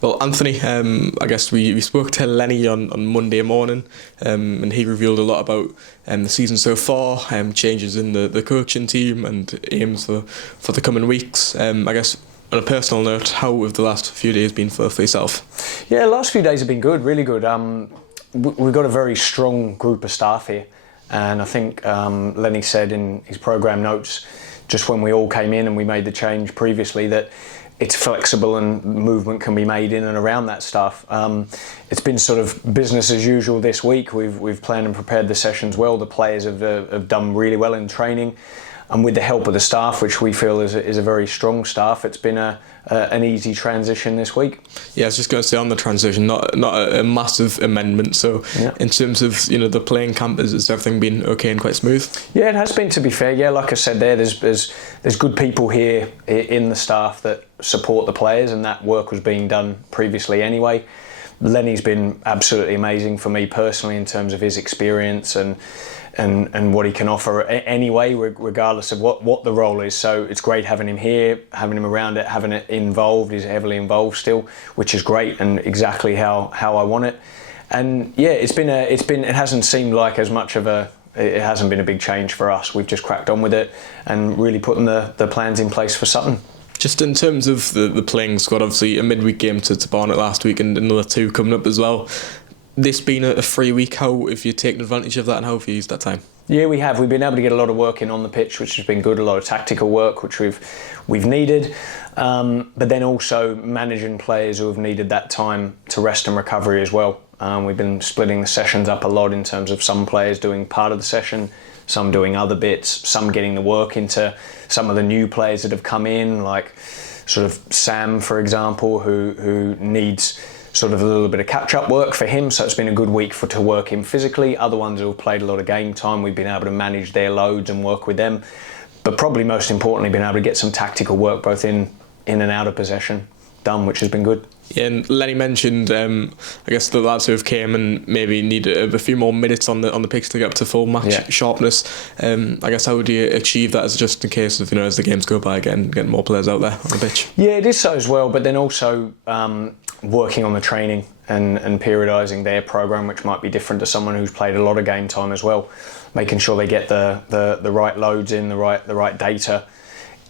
Well, Anthony, I guess we spoke to Lenny on Monday morning, and he revealed a lot about the season so far, changes in the coaching team and aims for the coming weeks. I guess on a personal note, how have the last few days been for yourself? Yeah, the last few days have been good, really good. We've got a very strong group of staff here, and I think Lenny said in his programme notes, just when we all came in and we made the change previously, that it's flexible and movement can be made in and around that stuff. It's been sort of business as usual this week. We've planned and prepared the sessions well. The players have done really well in training, and with the help of the staff, which we feel is a very strong staff, it's been an easy transition this week. Yeah, I was just going to say on the transition, not a massive amendment. So yeah. In terms of the playing camp, has everything been okay and quite smooth? Yeah, it has been, to be fair. Yeah, like I said there's good people here in the staff that support the players, and that work was being done previously anyway. Lenny's been absolutely amazing for me personally in terms of his experience and what he can offer anyway, regardless of what the role is. So it's great having him here, having him around it, having it involved. He's heavily involved still, which is great and exactly how I want it. And yeah, it hasn't seemed like as much of it hasn't been a big change for us. We've just cracked on with it and really putting the plans in place for Sutton. Just in terms of the playing squad, obviously a midweek game to Barnet last week and another two coming up as well. This being a free week, how have you taken advantage of that and how have you used that time? Yeah, we have. We've been able to get a lot of work in on the pitch, which has been good, a lot of tactical work, which we've needed. But then also managing players who have needed that time to rest and recovery as well. We've been splitting the sessions up a lot in terms of some players doing part of the session, some doing other bits, some getting the work into some of the new players that have come in, like sort of Sam, for example, who needs sort of a little bit of catch-up work for him, so it's been a good week to work him physically. Other ones who have played a lot of game time, we've been able to manage their loads and work with them. But probably most importantly, been able to get some tactical work both in and out of possession done, which has been good. Yeah, and Lenny mentioned, I guess the lads who have came and maybe need a few more minutes on the pitch to get up to full match sharpness. I guess how would you achieve that, as just in case of as the games go by, getting more players out there on the pitch? Yeah, it is so as well, but then also working on the training and periodising their program, which might be different to someone who's played a lot of game time as well. Making sure they get the right loads in, the right data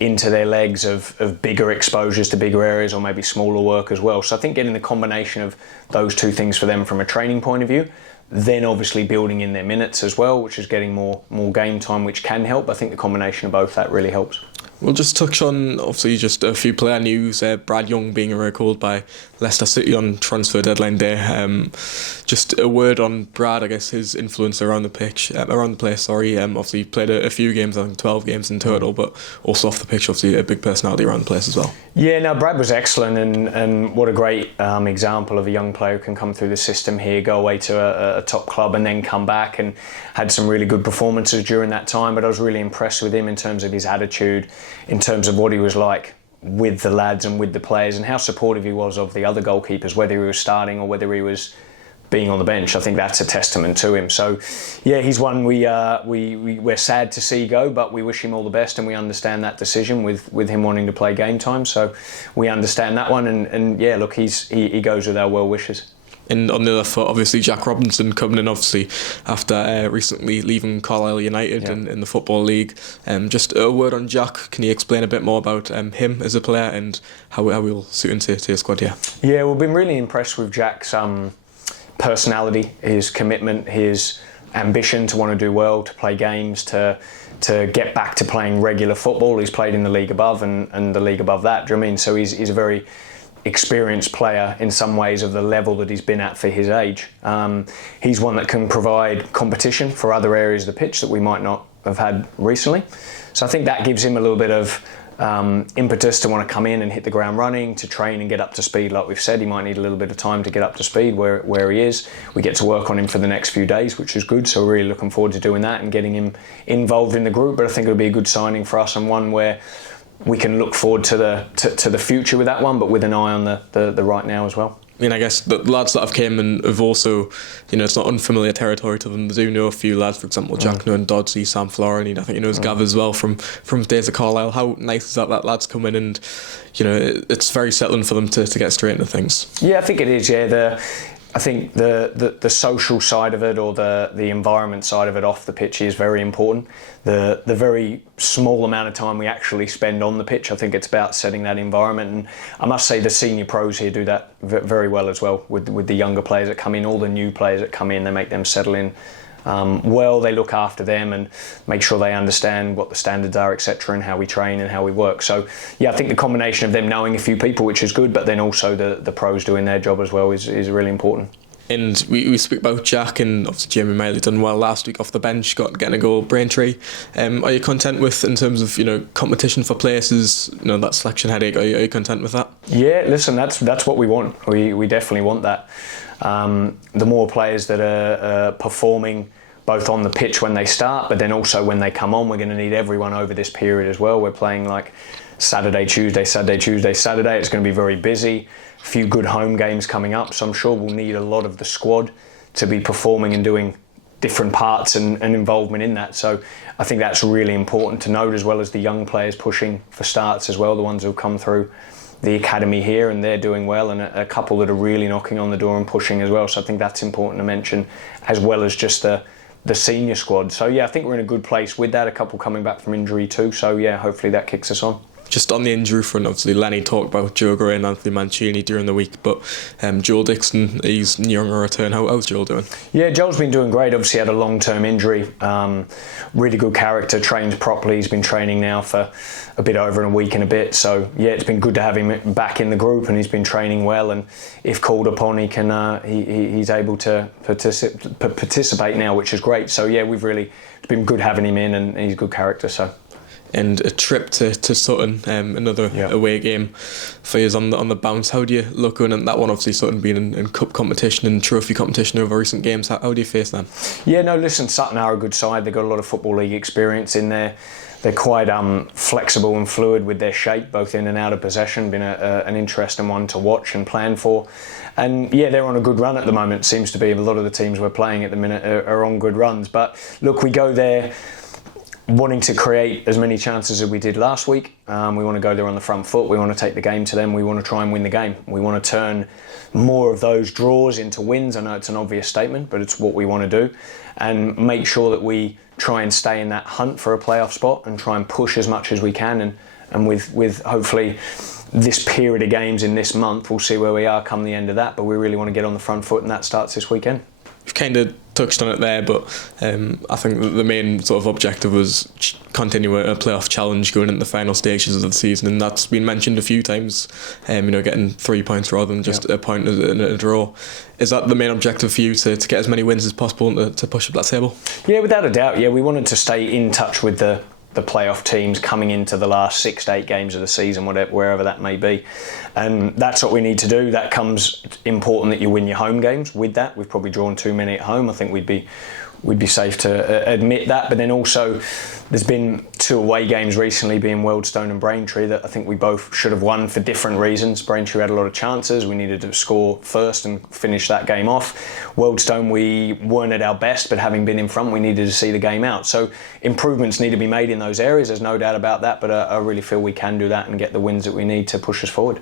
into their legs of bigger exposures to bigger areas or maybe smaller work as well. So I think getting the combination of those two things for them from a training point of view, then obviously building in their minutes as well, which is getting more game time, which can help. I think the combination of both, that really helps. We'll just touch on, obviously, just a few player news. Brad Young being recalled by Leicester City on transfer deadline day. Just a word on Brad, I guess, his influence around the place. Obviously, he played a few games, I think 12 games in total, but also off the pitch, obviously, a big personality around the place as well. Yeah, no, Brad was excellent, and what a great example of a young player who can come through the system here, go away to a top club and then come back, and had some really good performances during that time. But I was really impressed with him in terms of his attitude, in terms of what he was like with the lads and with the players, and how supportive he was of the other goalkeepers, whether he was starting or whether he was being on the bench. I think that's a testament to him. So yeah, he's one we're sad to see go, but we wish him all the best, and we understand that decision with him wanting to play game time. So we understand that one, and yeah, look, he goes with our well wishes. And on the other foot, obviously, Jack Robinson coming in, obviously, after recently leaving Carlisle United in the Football League. Just a word on Jack. Can you explain a bit more about him as a player and how he'll suit into your squad? Yeah, we've been really impressed with Jack's personality, his commitment, his ambition to want to do well, to play games, to get back to playing regular football. He's played in the league above and the league above that. Do you know what I mean? So he's a very experienced player in some ways of the level that he's been at for his age. He's one that can provide competition for other areas of the pitch that we might not have had recently. So I think that gives him a little bit of impetus to want to come in and hit the ground running, to train and get up to speed. Like we've said, he might need a little bit of time to get up to speed where he is. We get to work on him for the next few days, which is good. So we're really looking forward to doing that and getting him involved in the group. But I think it'll be a good signing for us, and one where we can look forward to the future with that one, but with an eye on the right now as well. I mean, I guess the lads that have came in have also, it's not unfamiliar territory to them. They do know a few lads, for example, Jack known Dodsley, Sam Florin, I think he knows Gav as well from days of Carlisle. How nice is that lads come in and, it's very settling for them to get straight into things? Yeah, I think it is, yeah. I think the social side of it, or the environment side of it off the pitch, is very important. The very small amount of time we actually spend on the pitch, I think it's about setting that environment. And I must say the senior pros here do that very well as well with the younger players that come in, all the new players that come in, they make them settle in well. They look after them and make sure they understand what the standards are, etc., and how we train and how we work. So yeah, I think the combination of them knowing a few people, which is good, but then also the pros doing their job as well is really important. And we speak about Jack, and obviously Jamie Miley done well last week off the bench, getting a goal. Braintree, are you content with, in terms of competition for places, that selection headache? Are you content with that? Yeah, listen, that's what we want. We definitely want that. The more players that are performing both on the pitch when they start, but then also when they come on, we're going to need everyone over this period as well. We're playing like Saturday, Tuesday, Saturday, Tuesday, Saturday. It's going to be very busy. A few good home games coming up, so I'm sure we'll need a lot of the squad to be performing and doing different parts and involvement in that. So I think that's really important to note, as well as the young players pushing for starts as well, the ones who've come through the academy here and they're doing well, and a couple that are really knocking on the door and pushing as well. So I think that's important to mention, as well as just the senior squad. So yeah, I think we're in a good place with that. A couple coming back from injury too. So yeah, hopefully that kicks us on. Just on the injury front, obviously Lenny talked about Joe Gray and Anthony Mancini during the week, but Joel Dixon, he's nearing a return. How's Joel doing? Yeah, Joel's been doing great. Obviously had a long-term injury. Really good character, trained properly. He's been training now for a bit over a week and a bit. So yeah, it's been good to have him back in the group, and he's been training well. And if called upon, he's able to participate now, which is great. So yeah, it's been good having him in, and he's a good character. So. And a trip to Sutton, another away game for you on the bounce. How do you look going at that one? Obviously Sutton being in cup competition and trophy competition over recent games. How do you face them? Yeah, no, listen, Sutton are a good side. They've got a lot of Football League experience in there. They're quite flexible and fluid with their shape, both in and out of possession. Been an interesting one to watch and plan for. And yeah, they're on a good run at the moment. Seems to be a lot of the teams we're playing at the minute are on good runs. But look, we go there wanting to create as many chances as we did last week. We want to go there on the front foot. We want to take the game to them. We want to try and win the game. We want to turn more of those draws into wins. I know it's an obvious statement, but it's what we want to do, and make sure that we try and stay in that hunt for a playoff spot and try and push as much as we can. And with hopefully this period of games in this month, we'll see where we are come the end of that. But we really want to get on the front foot, and that starts this weekend. You've kind of touched on it there, but I think the main sort of objective was continue a playoff challenge going into the final stages of the season, and that's been mentioned a few times. Getting 3 points rather than just a point in a draw. Is that the main objective for you, to get as many wins as possible and to push up that table? Yeah, without a doubt. Yeah, we wanted to stay in touch with the playoff teams coming into the last 6 to 8 games of the season, wherever that may be. And that's what we need to do. That comes important that you win your home games. With that, we've probably drawn too many at home. I think we'd be safe to admit that. But then also, there's been 2 away games recently, being Wealdstone and Braintree, that I think we both should have won for different reasons. Braintree had a lot of chances. We needed to score first and finish that game off. Wealdstone, we weren't at our best, but having been in front, we needed to see the game out. So improvements need to be made in those areas. There's no doubt about that. But I really feel we can do that and get the wins that we need to push us forward.